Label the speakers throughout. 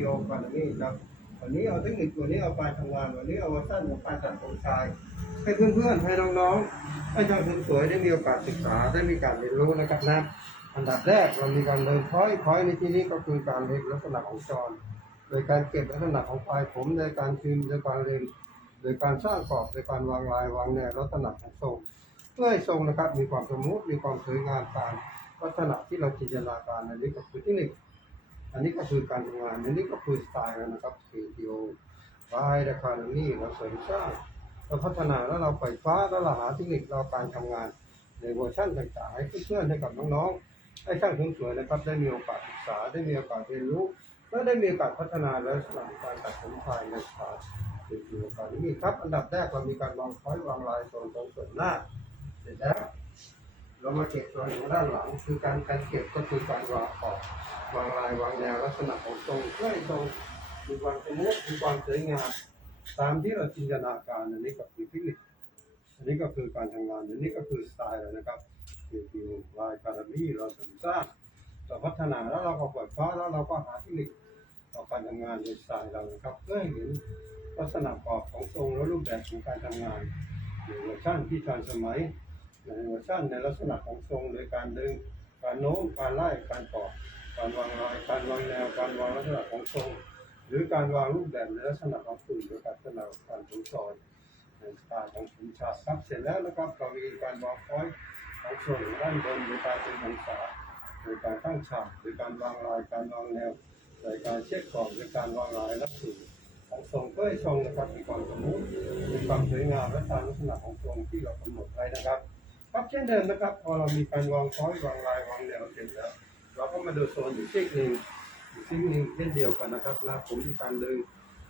Speaker 1: ดียวกันนี่ครับวันนี้เอาเทคนิคตัวนี้เอาไปทำงาน วันนี้เอาเวอร์ชันของการตัดผมชาย ให้เพื่อนๆให้น้องๆให้ช่างสวยๆได้มีโอกาสศึกษาได้มีการเรียนรู้นะครับนะอันดับแรกเรามีการเดินพ้อยพ้อยในที่นี้ก็คือการเล็กลักษณะของจรโดยการเก็บลักษณะของปลายผมโดยการคืนโดยการเรียนโดยการสร้างกรอบโดยการวางลายวางแนวลักษณะของทรงเพื่อให้ทรงนะครับมีความสมูทมีความสวยงามตามลักษณะที่เราจินตนาการอันนี้ก็คือที่หนึ่ง อันนี้ก็คือการทำงาน อันนี้ก็คือสไตล์นะครับคือทีโอวายราคานี่เราเสริมสร้างเราพัฒนาแล้วเราไฟฟ้าแล้วเราหาเทคนิคเราการทำงาน ในเวอร์ชันต่างๆให้เพื่อนๆให้กับน้องๆให้ช่างสวยๆนะครับ ได้มีโอกาสศึกษาได้มีโอกาสเรียนรู้ และได้มีโอกาสพัฒนาและสลับการตัดผมภายในศาสตร์เป็นอยู่กันนี่ครับ อันดับแรกเรามีการวางคอยวางลายส่วนตรงส่วนหน้าเสร็จแล้ว เรามาเก็บส่วนของด้านหลัง คือการการเก็บก็คือการวางขอบวางลายวางแนวลักษณะของทรงเพื่อให้ทรงมีความสมูทมีความสวยงามตามที่เราจินตนาการอันนี้ก็คือเทคนิคอันนี้ก็คือการทำงานอันนี้ก็คือสไตล์แล้วนะครับคือคือลายการบี้เราสริมสร้างเราพัฒนาแล้วเราก็ปล่อยฟ้าแล้วเราก็หาเทคนิคต่อการทำงานในสไตล์เรานะครับเพื่อให้เห็นลักษณะกรอบของทรงและรูปแบบของการทำงานในเวอร์ชันที่ทันสมัย ในเวชันในลักษณะของทรงโดยการดึง การโน้มการไล่การกรอการวางรอยการวางแนวการวางลักษณะของทรง หรือการวางรูปแบบในลักษณะของกลุ่มโดยการลักษณะขอการถูซอยในสไตล์ของขุนชาติครับเสร็จแล้วนะครับเรามีการวางพอยต์ของส่วนด้านบนโดยการเป็นองศาโดยการตั้งฉากโดยการวางลายการวางแนวโดยการเช็คกรอบโดยการวางลายและสีของทรงเพื่อให้ทรงนะครับมีความสมมุติมีความสวยงามและตามลักษณะของทรงที่เรากำหนดไว้นะครับ ครับเช่นเดิมนะครับ พอเรามีการวางพอยวางลายวางแนวเสร็จแล้ว เราก็มาดูโซนอยู่ซีกหนึ่งอยู่ซีกหนึ่งเช่นเดียวกันนะครับนะผมมีการดึง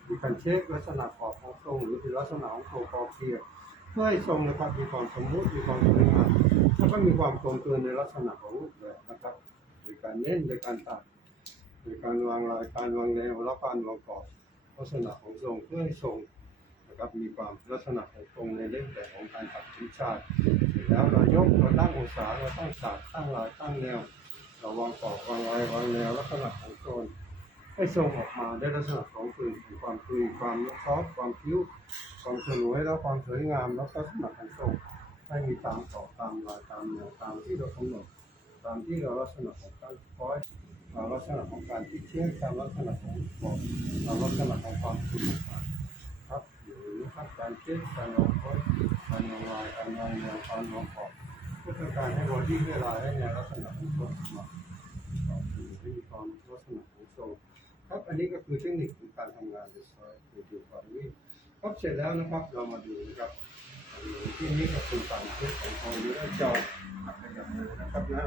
Speaker 1: มีการเช็คลักษณะขอบของทรงหรือเป็นลักษณะของโครงกรอเทียบเพื่อให้ทรงนะครับมีความสมมุติมีความสวยงามแล้วก็มีความกลมกลืนในลักษณะของรูปแบบนะครับโดยการเน้นโดยการตัดโดยการวางลายการวางแนวและการวางกรอบลักษณะของทรงเพื่อให้ทรง นะครับ มีความลักษณะของทรงในเรื่องแบบของการตัดชิ้นชาติเสร็จแล้วเรายกเราตั้งองศาเราตั้งฉากตั้งลายตั้งแนว เราวางกรอบวางลายวางแนวลักษณะของโซนให้ทรงออกมาได้ลักษณะของคืนของความคืนความซอฟความคิ้วความสลวยและความสวยงามและลักษณะของทรงให้มีตามกรอบตามลายตามแนวตามที่เรากำหนดตามที่เราลักษณะของการคอยตามลักษณะของการที่เชื่อตามลักษณะของกรอบตามลักษณะของความคืน ครับอยู่นะครับการเช็คการลองคอยการลองลายการลองแนวการลองกรอบเพื่อต้องการให้บอดี้ได้ลายให้แนวลักษณะของทรงมาก็คือให้มีความลักษณะของทรงครับอันนี้ก็คือเทคนิคของการทำงานในซอยคือดูความนี้ครับเสร็จแล้วนะครับเรามาดูนะครับที่นี้ก็คือการเช็คของคอหรือไอ้จอหักขยับมือนะครับนะ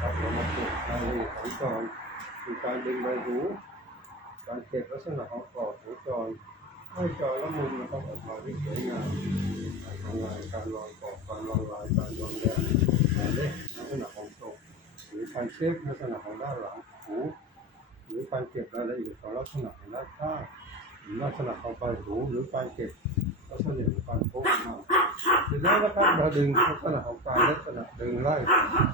Speaker 1: ครับเรามาดูรายละเอียดของจอคือการดึงใบหูการเก็บลักษณะของกรอบของจอ ให้จอละมุมนะครับออกมาที่สวยงามการทำงานการวางกอบการวางลายการวางแนวการเล็กลักษณะของทรงหรือการเช็คลักษณะของด้านหลังหูหรือการเก็บรายละเอียดของลักษณะของด้านข้างหรือลักษณะของปลายหูหรือการเก็บลักษณะของการโค้งมาเสร็จแล้วนะครับเราดึงลักษณะของการลักษณะดึงไล่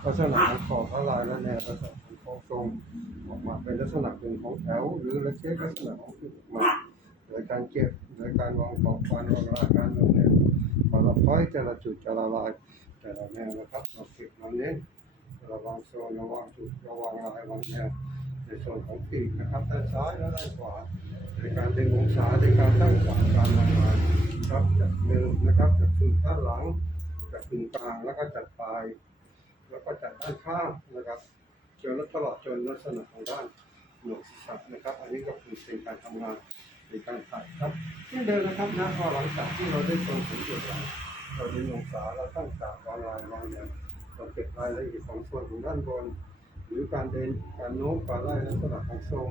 Speaker 1: ลักษณะของขอบละลายและแนวลักษณะของโค้งตรงออกมาเป็นลักษณะเป็นของแถว หรือละเช็คลักษณะของจุดออกมา โดยการเก็บโดยการวางขอบการวางลายการวางแนวพอเราค่อยแต่ละจุดจะละลายแต่ละแนวนะครับเราเก็บเราเน้นระวังโซนระวังจุดระวังลายวางแนวในส่วนของปีกนะครับด้านซ้ายและด้านขวาในการดึงองศาในการตั้งฉากการวางลายครับจากเดิมนะครับจากคืนด้านหลังจากคืนกลางแล้วก็จัดปลายแล้วก็จัดด้านข้างนะครับจนตลอดจนลักษณะของด้านหนวดศีรษะนะครับ อันนี้ก็คือเป็นการทำงาน ในการถ่ายครับเช่นเดิมนะครับนะพอหลังจากที่เราได้ทรงถึงจุดหลังเราดึงองศาเราตั้งฉากวางลายวางแนวเราเก็บรายละเอียดของส่วนของด้านบน หรือการเดินการโน้มการไล่ลักษณะของทรง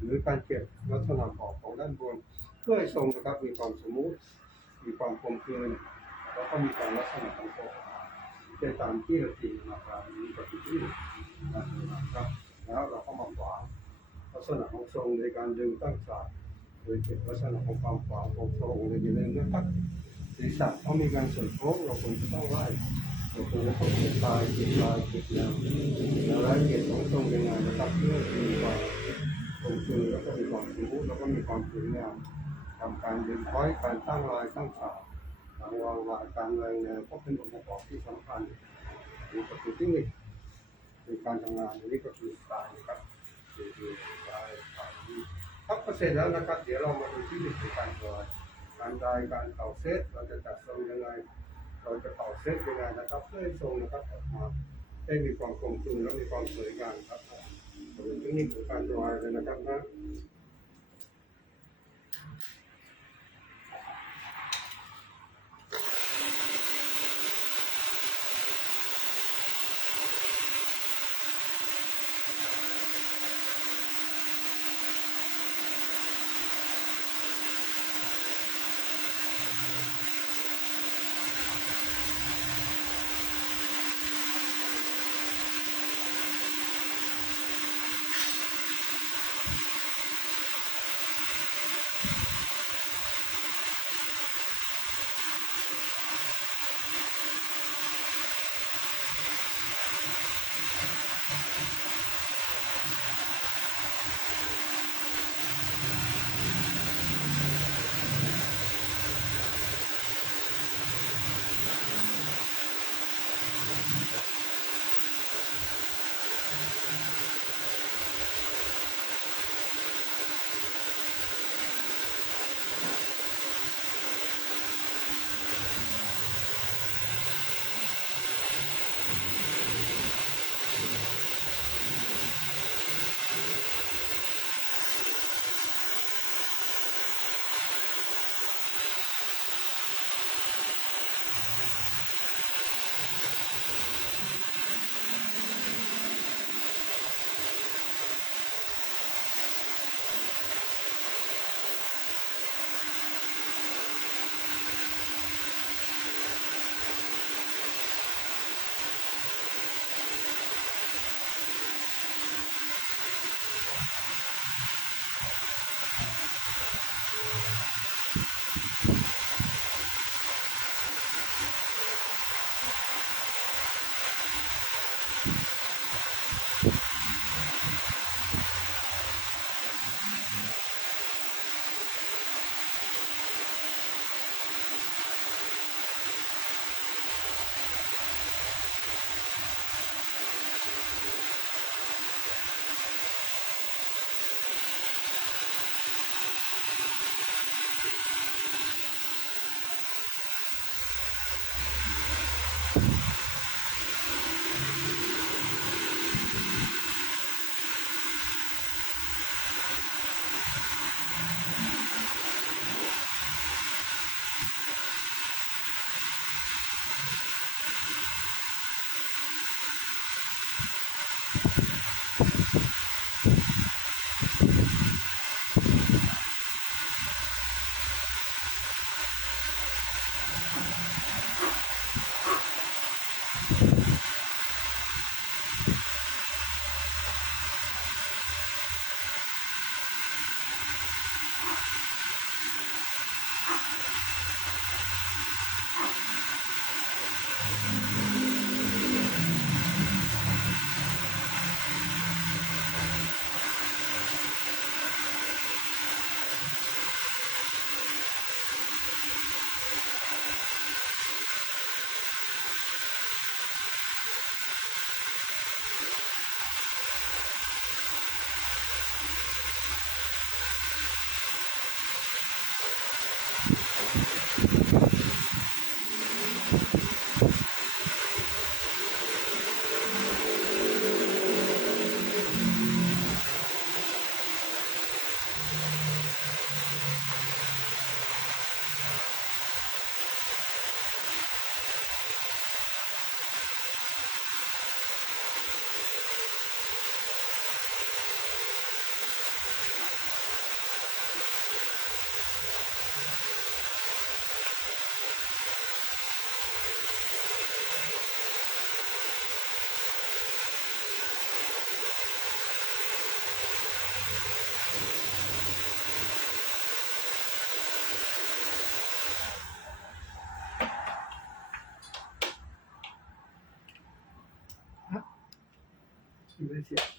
Speaker 1: หรือการเก็บลักษณะขอบของด้านบน เพื่อให้ทรงนะครับมีความสมูทมีความคมกลืนแล้วก็มีการลักษณะของทรงเป็นตามที่เราจินตนาการนี้ก็คือที่นะครับแล้วเราก็มาขวางลักษณะของทรงในการดึงตั้งฉาก โดยเก็บลักษณะของความขวางของทระองค์ในอย่าลืมนะครับศีรษะเขามีการส่วนโค้งเราควรจะต้องไล่เราควรจะต้องเก็บลายเก็บลายเก็บแนวแนวรายละเอียดของทรงยังไงนะครับเพื่อมีความคงคือแล้วก็มีความสมบูรณ์แล้วก็มีความสวยงามทำการเดึงพ้อยการตั้งลายตั้งฉากการวางลายการเรียงแนวก็เป็นองค์ประกอบที่สำคัญนี่ก็คือเที่นี่คือการทำงานอันนี้ก็คือสไตล์นะครับคือสไตล์ ก็เสร็จแล้วนะครับ เดี๋ยวเรามาดูที่วิธีการดอยการดายการเป่าเซตเราจะจัดทรงยังไง เราจะเป่าเซตยังไงนะครับ เพื่อให้ทรงนะครับออกมาได้มีความคงทนและมีความสวยงามครับเป็นเทคนิคของการดอยเลยนะครับนะ ไ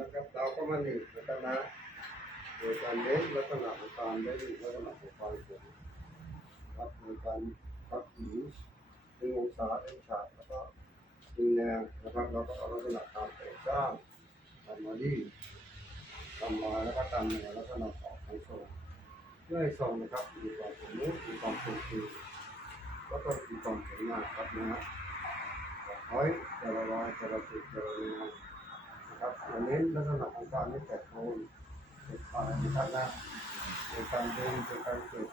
Speaker 1: นะครับเราก็มาหนีบนะครับนะโดยการเน้นลักษณะของการได้หนีบลักษณะของการผมครับโดยการพับหนีดึงองศาเอ็นฉากแล้วก็ดึงแนวนะครับเราก็เอาลักษณะการเตะจ้างทำมาดีทำลายแล้วก็ตามแนวลักษณะของของทรงเพื่อให้ทรงนะครับมีความสมมุติมีความคงที่แล้วก็มีความสวยงามครับนะฮะร้อยแต่ละร้อยแต่ละจุดแต่ละเรื่อง ครับอันนี้ลักษณะของการไม่แตกโคนเกิดปลายนะครับนะโดการเดินโดยการเกิด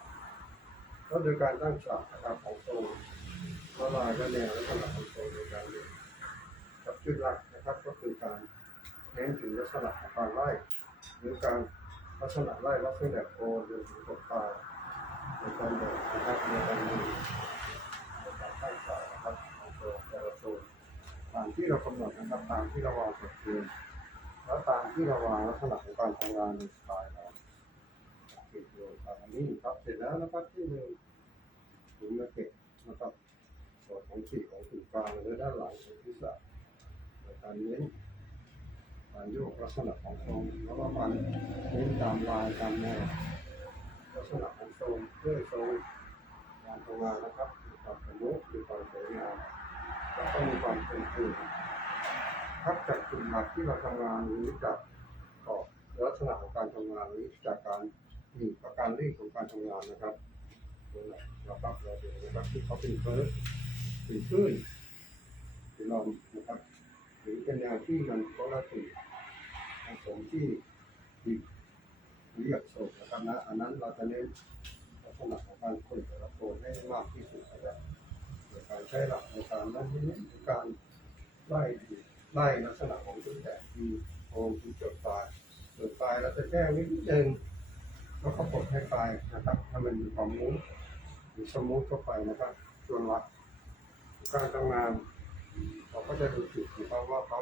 Speaker 1: ก็โดยการตั้งฉากนะครับของโซนละลายและแนวลักษณะของโซนโดยการเดินกับจุดหลักนะครับก็คือการเน้นถึงลักษณะของการไล่หรือการลักษณะไล่ลักษณะแบบโคนหรือตกปลาในการเดินนะครับในการเดินการตั้งใจนะครับของตัวแต่ละโซน ตามที่เรากำหนดนะครับตามที่เราวางกฎเกณฑ์แล้วตามที่เราวางลักษณะของการทำงานในสไตล์เราติดโยนตามนี้ครับเสร็จแล้วนะครับที่หนึ่งถุงมาเก็บนะครับส่วนของขีดของถุงกลางหรือด้านหลังของศีรษะโดยการเน้นการโยกลักษณะของทรงแล้วก็การเน้นตามลายตามแนวลักษณะของทรงเพื่อทรงการทำงานนะครับมีความสนุกมีความสวยงามแล้วก็มีความเป็นจริงครับ จากจุดหลักที่เราทำงานหรือจากกรอบลักษณะของการทำงานหรือจากการหนีบประการเรีดของการทำงานนะครับตัวไหนเราครับเราเดูนะครับที่เขาเป็นเฟิร์สเป็นคลื่นเป็นลมนะครับหรือเป็นแนวที่มันก็ละสีผสมที่ดีหรือหยักโศกนะครับนะอันนั้นเราจะเน้นลักษณะของการคุยแต่ละตัวให้มากที่สุดนะครับโดยการใช้หลักในการนั่นนี่คือการไล่ ไล่ลักษณะของจุดแตกที่โอนที่จดปลายจดปลายเราจะแจ้งนิดนึงแล้วก็ปลดให้ปลายนะครับถ้ามันมีความมุ้งหรือสมูทเข้าไปนะครับส่วนหลักการทำงานเราก็จะดูจุดของเขาว่าเขา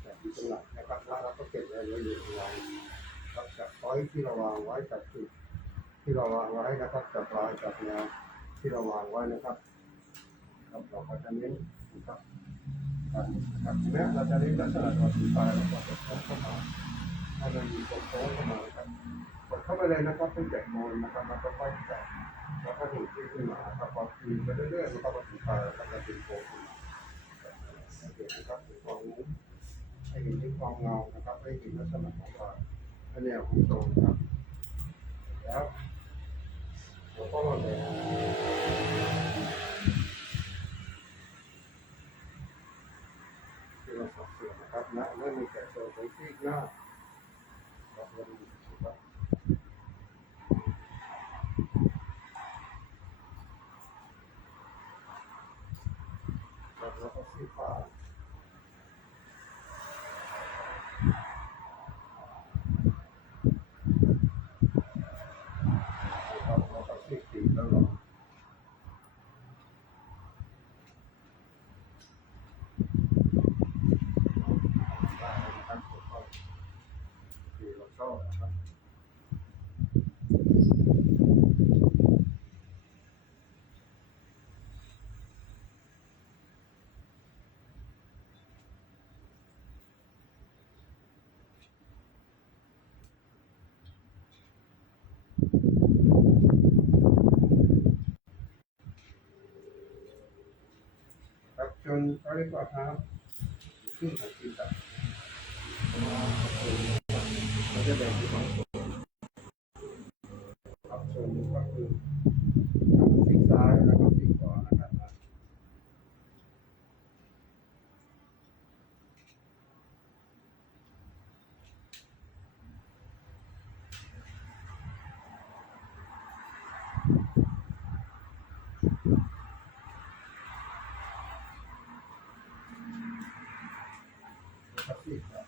Speaker 1: แต่ที่ตรงไหนนะครับแล้วเราก็เก็บรายละเอียดไว้ครับจากพอยที่เราวางไว้จากจุดที่เราวางไว้นะครับจากลายจากแนวที่เราวางไว้นะครับครับเราก็จะเน้นนะครับ การนะครับทีนี้เราจะเน้นลักษณะตัวสีฟ้าแล้วก็กดเข้ามาให้มันมีกดโค้งเข้ามาครับกดเข้าไปเลยนะครับเป็นแจกโมนนะครับแล้วก็ค่อยแจกแล้วก็ดูดที่ขึ้นมาครับพอตีไปเรื่อยๆมันก็เป็นสีฟ้าแล้วก็จะเป็นโค้งขึ้นมาสังเกตนะครับถึงความนู้นให้เห็นถึงความเงานะครับให้เห็นลักษณะของลายและแนวของโซนครับแล้วเราก็มาเลยที่เรา สับเสียนะครับนะเมื่อมีแก่ตัวของที่หน้าครับเราดูครับครับแล้วก็สีฟ้าครับแล้วก็สีสีแล้วหรอ ได้นะครับผมก็คือเราชอบนะครับครับจ นเขาเรียกว่าครับขึ้นของจิตตัดเราจะแบ่งเป็นสองส่วนครับส่วนหนึ่งก็คือซีกซ้ายแล้วก็ซีกขวานะครับ แ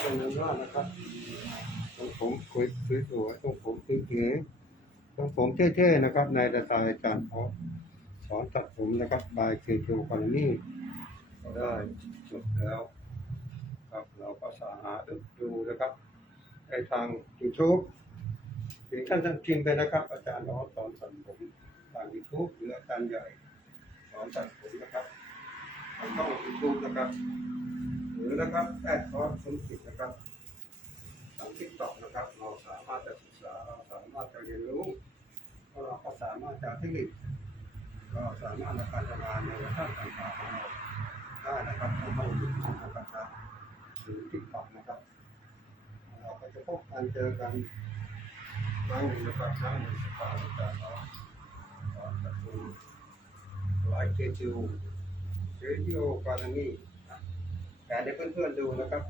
Speaker 1: เป็นนั้นว่านะครับตรงผมคุยสวยๆตรงผมตึงๆตรงผมเท่ๆนะครับนายตาตายอาจารย์เพาสอนตัดผมนะครับบายเคจูคอนนี่ก็ได้จบแล้วครับเราก็สาหาดูนะครับในทางยูทูบถึงท่านท่านพิมพ์ไปนะครับ อาจารย์น้อสอนตัดผมทางยูทูบหรืออาจารย์ใหญ่สอนตัดผมนะครับทางช่องยูทูบนะครับ อนะครับแอดคอร์สสมจิตนะครับทางทิกตอกนะครับเราสามารถจะศึกษาเราสามารถจะเรียนรู้เราก็สามารถจะเทคนิคก็สามารถในการทำงานในร์ชันต่างๆของเราได้นะครับทางช่องยูทูบนะครับหรือทิกตอกนะครับ เราก็จะพบกันเจอกันครั้งหนึ่งนะครับครั้งหนึ่งสัปดาห์ต่างๆตอนจัดดูไลฟ์เจจิวเรดิโอการ์นี่ แต่ให้เพื่อนๆดูนะครับ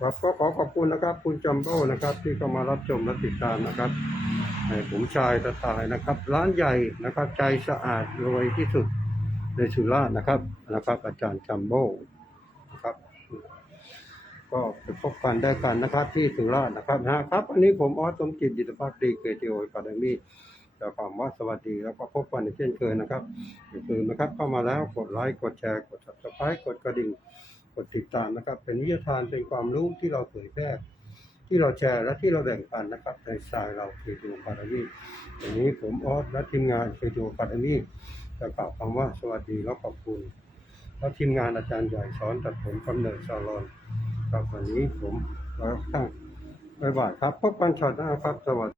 Speaker 1: ครับก็ขอขอบคุณนะครับ คุณจัมโบ้นะครับ ที่เข้ามารับชมและติดตามนะครับให้ผมชายตะตายนะครับ ร้านใหญ่นะครับ ใจสะอาดรวยที่สุดในสุราษฎร์นะครับนะครับ อาจารย์จัมโบ้ ก็ไปพบกันได้กันนะครับ ที่สุราษฎร์นะครับนะครับวันนี้ผมออสสมจิตยิตภักดีเกจิโอคาเดมี่แต่ความว่าสวัสดีแล้วก็พบกันเช่นเคยนะครับอย่าลืมนะครับเข้ามาแล้วกดไลค์กดแชร์กด subscribe กดกระดิ่งกดติดตามนะครับ เป็นวิทยาทานเป็นความรู้ที่เราเผยแพร่ที่เราแชร์และที่เราแบ่งปันนะครับในสายเราเคจูคาร์มีวันนี้ผมออสและทีมงานเคจูคาร์มีจะกล่าวคำว่าสวัสดีและขอบคุณและทีมงานอาจารย์ใหญ่สอนตัดผมกำเนิดซาลอน ครับวันนี้ผมขอตั้งบ๊ายบายครับ พบกันช็อตหน้าครับ สวัสดี